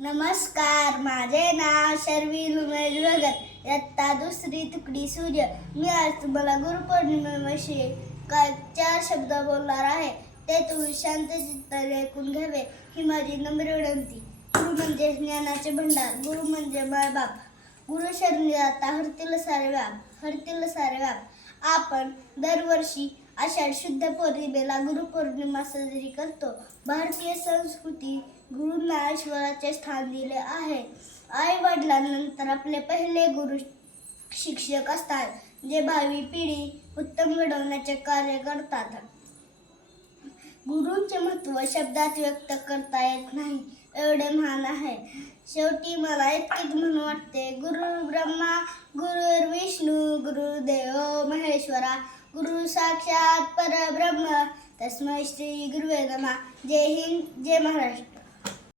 नमस्कार, माझे नाव शर्विन उमेश भगत, इयत्ता दुसरी तुकडी सूर्य. मी आज तुम्हाला गुरुपौर्णिमेविषयी चार शब्द बोलणार आहे. ते तुम्ही शांत चित्ताने ऐकून घ्यावे ही माझी नम्र विनंती. गुरु म्हणजे ज्ञानाचे भंडार, गुरु म्हणजे मायबाप. गुरु शरणी जाता हरतील सारे व्याप. आपण दरवर्षी आषाढ शुद्ध पौर्णिमेला गुरुपौर्णिमा साजरी करतो. भारतीय संस्कृती गुरूंना ईश्वराचे स्थान दिले आहे. आई वडिलांनंतर आपले पहिले गुरु शिक्षक असतात, जे भावी पिढी उत्तम घडवण्याचे कार्य करतात. गुरूंचे महत्त्व शब्दात व्यक्त करता येत नाही, एवढे महान आहे. शेवटी मला इतकेच म्हणून वाटते, गुरु ब्रह्मा गुरुर्विष्णू गुरुदेव महेश्वरा, गुरु साक्षात परब्रह्म तस्मै श्री गुरुवे नमः. जय हिंद, जय महाराष्ट्र.